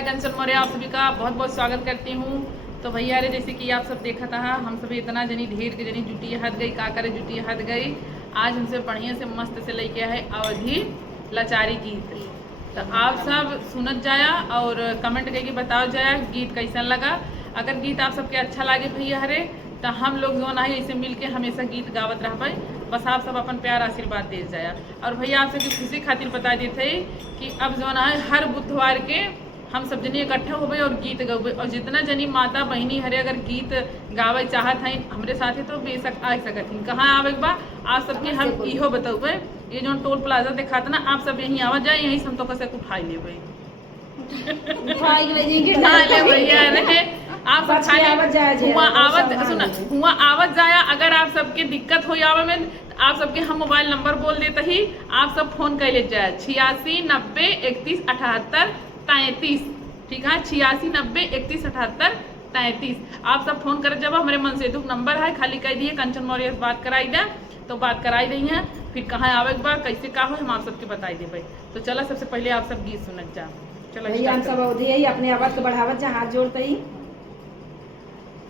मैं कंचन मौर्य आप सभी का बहुत बहुत स्वागत करती हूँ। तो भैया रे जैसे कि आप सब देखा था, हम सभी इतना जनी ढेर के जनी जुटी हद गई, का करे जुटी हद गई। आज हमसे बढ़िया से मस्त से लेके है अवधि लाचारी गीत। तो आप सब सुनत जाया और कमेंट करके बताओ जाया गीत कैसा लगा। अगर गीत आप सबके अच्छा लगे भैया हरे तो हम लोग जो ना ऐसे मिल के हमेशा गीत गावत रह पाए। बस आप सब अपन प्यार आशीर्वाद दे जाया। और भैया आप सबकी खुशी खातिर बता देते कि अब जो ना हर बुधवार के हम सब जनी इकट्ठा हो गए और गीत गवे। और जितना जनी माता बहनी हरे अगर गीत गावे चाहत हैं हमरे साथे तो बेशक आ सकत हैं। कहाँ आवे बा आप सबके हम इहो बतावे। ये जो टोल प्लाजा देखा था ना, आप सब यहीं आवा जाए, यहीं हम तो कैसे उठाई लेवे भैया रहे आप सब हुआ आवत जाया। अगर आप सबके दिक्कत हो आवे में आप सबके हम मोबाइल नंबर बोल देते ही आप सब फोन कर ले जाए 86 90 31 78 33। ठीक है, 86 90 31 78 33। आप सब फोन कर जब हमारे मन से दुख नंबर है, खाली कह दिए कंचन मौर्य से बात कराई दे तो बात कराई रही है। फिर कहाँ आवे के बाद कैसे का हो हम आप सबके बताई दे भाई। तो चलो सबसे पहले आप सब गीत सुनत जा। चलो हम सब अवधि है अपने आवाज को बढ़ावत जा, हाथ जोड़ते ही।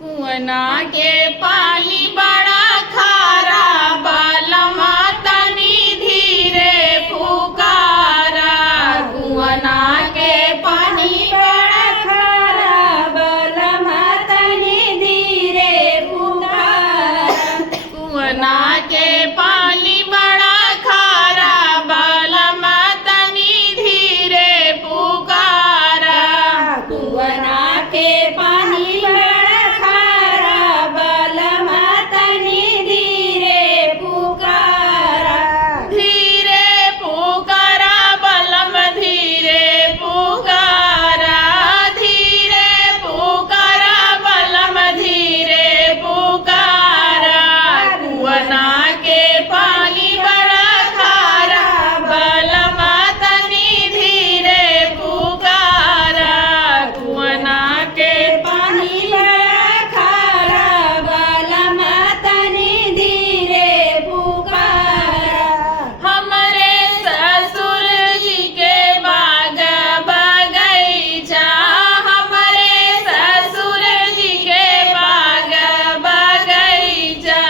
कुआना के पानी बड़ा खारा बालमा तनी धीरे पुकारा। कुआना के पानी बड़ा खारा बालमा तनी धीरे पुकारा। कुआना के पानी बड़ा खारा बालमा तनी धीरे पुकारा। कुआना के पानी बड़ा खारा बालमा तनी धीरे पुकारा। धीरे पुकारा बलम धीरे पुकारा। धीरे पुकारा बलम धीरे पुकारा। कुआना के पानी बड़ा खारा बलमा तनी धीरे पुकारा। कुआना के पानी बड़ा खारा बालमा तनी धीरे पुकारा। हमरे ससुर जी के बाग बगैचा। हमरे ससुर जी के बाग बगैचा।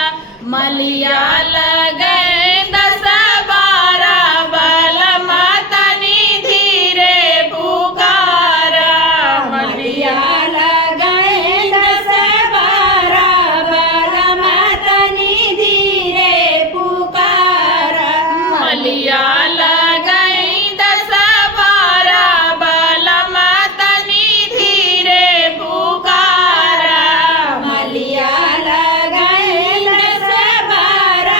मलिया लगे 10 12 बलमा तनी धीरे पुकारा। मलिया लगाए 10 12 बालमा तनी धीरे पुकारा। मलिया लगई 10 12 बलमा तनी धीरे पुकारा। मलिया लगाए 10 12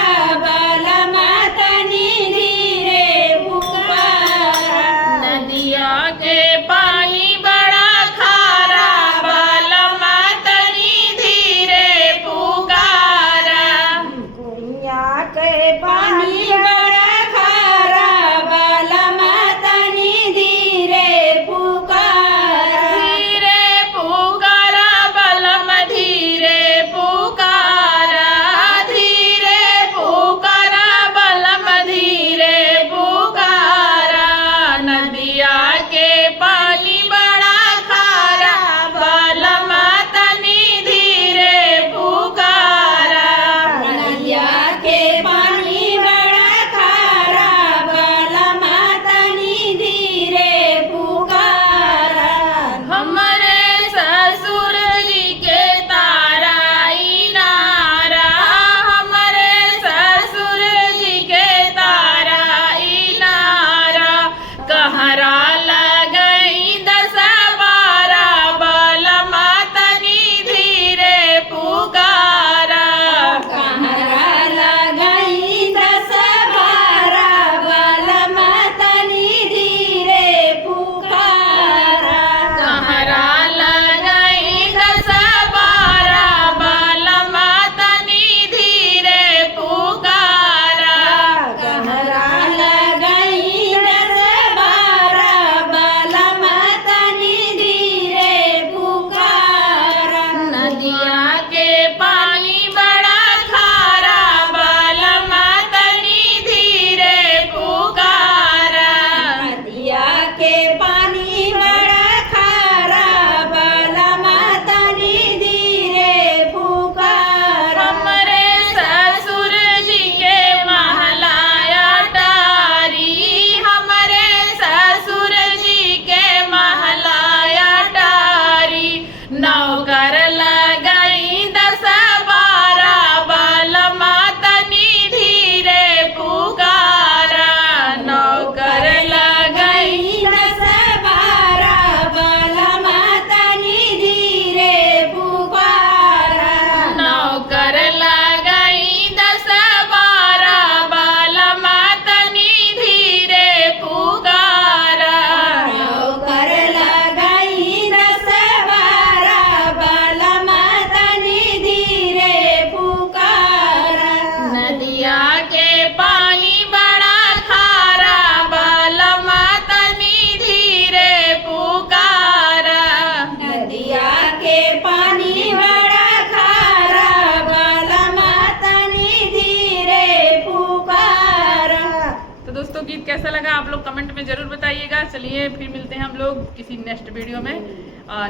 दोस्तों गीत कैसा लगा आप लोग कमेंट में ज़रूर बताइएगा। चलिए फिर मिलते हैं हम लोग किसी नेक्स्ट वीडियो में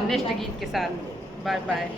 नेक्स्ट गीत के साथ। Bye by.